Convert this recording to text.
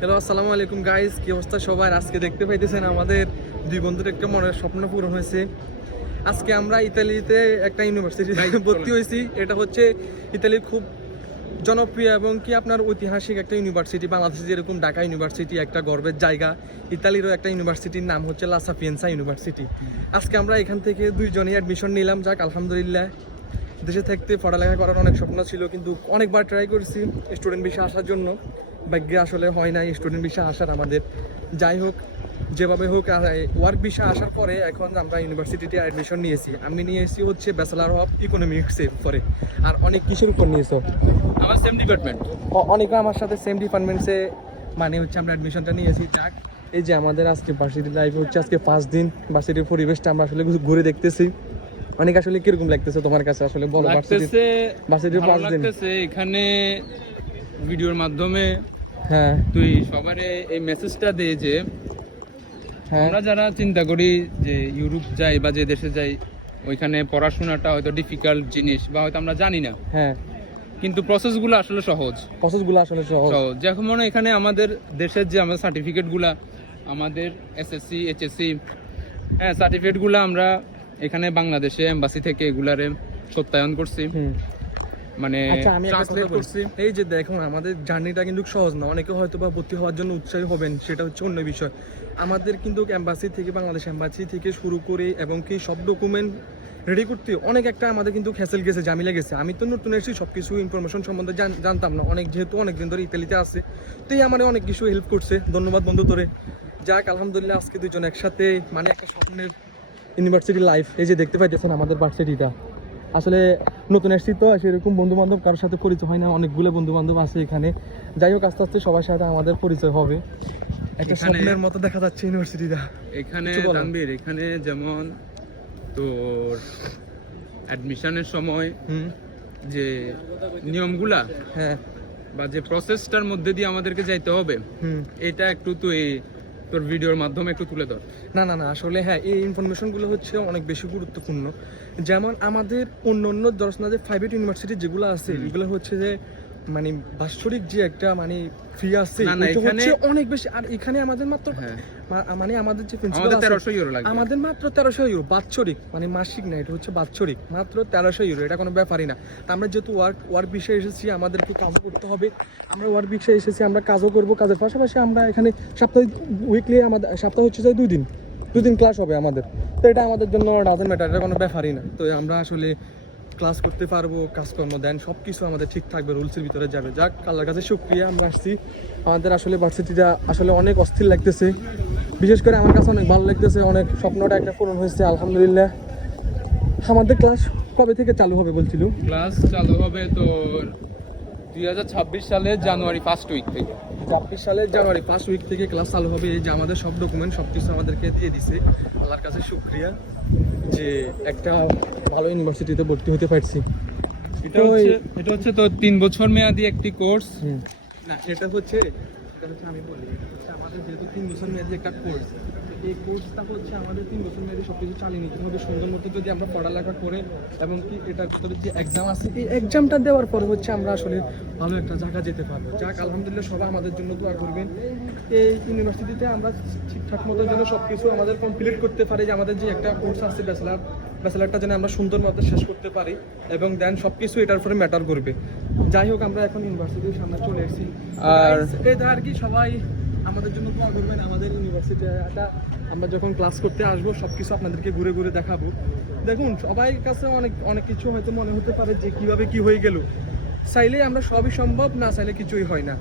Hello, আসসালামু আলাইকুম guys. কি অবস্থা সবার? আজকে দেখতে পাইতেছেন আমাদের দুই বন্ধুর একটা মনের স্বপ্ন পূরণ হয়েছে। আজকে আমরা ইতালিতে একটা ইউনিভার্সিটিতে ভর্তি হয়েছি। এটা হচ্ছে ইতালির খুব জনপ্রিয় এবং কি আপনার ঐতিহাসিক একটা ইউনিভার্সিটি। বাংলাদেশে যেরকম ঢাকা ইউনিভার্সিটি একটা গর্বের জায়গা, ইতালিরও একটা ইউনিভার্সিটির নাম হচ্ছে লা সাপিয়েন্সা ইউনিভার্সিটি। আজকে আমরা এখান থেকে দুইজনই অ্যাডমিশন নিলাম। যাক আলহামদুলিল্লাহ, দেশে থাকতে পড়ালেখা করার অনেক স্বপ্ন ছিল, কিন্তু অনেকবার ট্রাই করেছি স্টুডেন্ট ভিসা আসার জন্য। ভাগ্যে আসলে হয় নাই স্টুডেন্ট ভিসা আসার আমাদের। যাই হোক, যেভাবে হোক ওয়ার্ক ভিসা আসার পরে এখন আমরা ইউনিভার্সিটিতে অ্যাডমিশন নিয়েছি। আমি নিয়েছি হচ্ছে ব্যাচেলার অফ ইকোনমিক্সের উপরে। আর অনেক কিসের উপর নিয়েছো? আমার সেম ডিপার্টমেন্ট। অনেকে আমার সাথে সেম ডিপার্টমেন্টসে মানে হচ্ছে আমরা অ্যাডমিশনটা নিয়েছি। যাক, এই যে আমাদের আজকে ভার্সিটি লাইফে হচ্ছে আজকে 5 দিন ভার্সিটির পরিবেশটা আমরা আসলে ঘুরে দেখতেছি। অনেক আসলে কিরকম লাগতেছে তোমার কাছে আসলে বলো? লাগতেছে ভার্সিটির 5 দিন এখানে ভিডিওর মাধ্যমে। হ্যাঁ, তুই সবারে এই মেসেজটা দে যে হ্যাঁ, আমরা যারা চিন্তা করি যে ইউরোপ যাই বা যে দেশে যাই, ওইখানে পড়াশোনাটা হয়তো ডিফিকাল্ট জিনিস বা হয়তো আমরা জানি না, হ্যাঁ, কিন্তু প্রসেসগুলো আসলে সহজ। প্রসেসগুলো আসলে সহজ। যেমন এখানে আমাদের দেশের যে আমাদের সার্টিফিকেটগুলা, আমাদের এসএসসি এইচএসসি সার্টিফিকেটগুলো আমরা এখানে বাংলাদেশে এমবাসি থেকে এগুলারে সত্যায়ন করছি, মানে আচ্ছা, আমি একটা কথা ট্রান্সলেট বলি। করছি। এই যে দেখুন, আমাদের জার্নিটা কিন্তু সহজ না। অনেকে হয়তো বা ভর্তি হওয়ার জন্য উৎসাহী হবেন, সেটা হচ্ছে অন্য বিষয়। আমাদের কিন্তু এম্বাসি থেকে, বাংলাদেশ এম্বাসি থেকে শুরু করে এবং কি সব ডকুমেন্ট রেডি করতে অনেক একটা আমাদের কিন্তু হ্যাসেল গেছে, ঝামেলা গেছে। আমি তো নতুন এসেছি, সব কিছু ইনফরমেশন সম্বন্ধে জানতাম না। যেহেতু অনেকদিন ধরে ইতালিতে আছে, তো এই আমার অনেক কিছু হেল্প করছে। ধন্যবাদ বন্ধু তোরে। যাক আলহামদুলিল্লাহ, আজকে দুজন একসাথে মানে একটা স্বপ্নের ইউনিভার্সিটি লাইফ। এই যে দেখতে পাইতেছেন আমাদের ভার্সিটিটা। আসলে নতুন এসেছি তো, সেরকম বন্ধু বান্ধব কারোর সাথে পরিচয় হয় না। অনেকগুলো বন্ধু বান্ধব আছে এখানে। যাই হোক, আস্তে আস্তে সবার সাথে আমাদের পরিচয় হবে। একটা স্বপ্নের মতো দেখা যাচ্ছে ইউনিভার্সিটিটা। এখানে তানভীর, এখানে যেমন তোর অ্যাডমিশনের সময় যে নিয়মগুলা, হ্যাঁ, বা যে প্রসেসটার মধ্যে দিয়ে আমাদেরকে যাইতে হবে, এটা একটু তুই তোর ভিডিওর মাধ্যমে একটু তুলে ধর। না না না, আসলে হ্যাঁ, এই ইনফরমেশনগুলো হচ্ছে অনেক বেশি গুরুত্বপূর্ণ। যেমন আমাদের অন্য অন্য দর্শনা যে প্রাইভেট ইউনিভার্সিটি যেগুলো আছে, এগুলো হচ্ছে যে মানে বাৎসরিক যে একটা মানে ফি আছে, এখানে অনেক বেশি। আর এখানে আমাদের মাত্র মানে আমাদের যে প্রিন্সিপাল আছে, 1300 ইউরো লাগবে। আমাদের মাত্র 1300 ইউরো বাৎসরিক, মানে মাসিক না, এটা হচ্ছে বাৎসরিক, মাত্র 1300 ইউরো। এটা কোনো ব্যাপারই না। তা আমরা যেহেতু ওয়ার্ক বিষয়ে এসেছি, আমাদেরকে কাজও করতে হবে। আমরা ওয়ার্ক বিষয়ে এসেছি, আমরা কাজও করবো। কাজের পাশাপাশি আমরা এখানে সাপ্তাহিক উইকলি আমাদের সপ্তাহ হচ্ছে যে 2 দিন ক্লাস হবে আমাদের। তো এটা আমাদের জন্য ডাজন্ট ম্যাটার, এটা কোনো ব্যাপারই না। তো আমরা আসলে ক্লাস করতে পারবো, কাজকর্ম দেন সব কিছু আমাদের ঠিক থাকবে, রুলসের ভিতরে যাবে। যাক আল্লাহর কাছে শুকরিয়া, আমরা আসছি। আমাদের আসলে ভার্সিটিটা আসলে অনেক অস্থির লাগতেছে, বিশেষ করে আমার কাছে অনেক ভালো লাগতেছে। অনেক স্বপ্নটা একটা পূরণ হয়েছে আলহামদুলিল্লাহ। আমাদের ক্লাস কবে থেকে চালু হবে বলছিল? ক্লাস চালু হবে তোর 2026 সালের জানুয়ারি 1st উইক থেকে। 26 সালের জানুয়ারি 1st উইক থেকে ক্লাস চালু হবে। এই যে আমাদের সব ডকুমেন্ট সব কিছু আমাদেরকে দিয়ে দিছে। আল্লাহর কাছে শুকরিয়া যে একটা ভালো ইউনিভার্সিটিতে ভর্তি হতে পারছি। এটা হচ্ছে তো 3 বছর মেয়াদি একটি কোর্স। না, এটা হচ্ছে আমি বলি, আমাদের যেহেতু 3 বছর মেয়াদি একটা কোর্স, এই কোর্সটা হচ্ছে আমাদের 3 বছর মেয়াদি সবকিছু চালিয়ে নিতে হবে সুন্দর মতো। যদি আমরা পড়ালেখা করে এবং কি এটার ভিতরে যে এক্সাম আছে, এই এক্সামটা দেওয়ার পর হচ্ছে আমরা আসলে ভালো একটা জায়গা যেতে পারবো। যাক আলহামদুলিল্লাহ, সবাই আমাদের জন্য দোয়া করবেন। এই ইউনিভার্সিটিতে আমরা ঠিকঠাক মতো যেন সব কিছু আমাদের কমপ্লিট করতে পারি, যে আমাদের যে একটা কোর্স আছে ব্যাচেলারটা যেন আমরা সুন্দর মতো শেষ করতে পারি, এবং দেন সব কিছু এটার উপরে ম্যাটার করবে। যাই হোক, আমরা এখন ইউনিভার্সিটির সামনে চলে এসেছি। এটা আর কি, সবাই আমাদের জন্য দোয়া করবেন। আমাদের ইউনিভার্সিটিটা আমরা যখন ক্লাস করতে আসবো, সব কিছু আপনাদেরকে ঘুরে ঘুরে দেখাবো। দেখুন, সবাই কাছে অনেক কিছু হয়তো মনে হতে পারে যে কিভাবে কি হয়ে গেল। চাইলে আমরা সবই সম্ভব, না চাইলে কিছুই হয় না।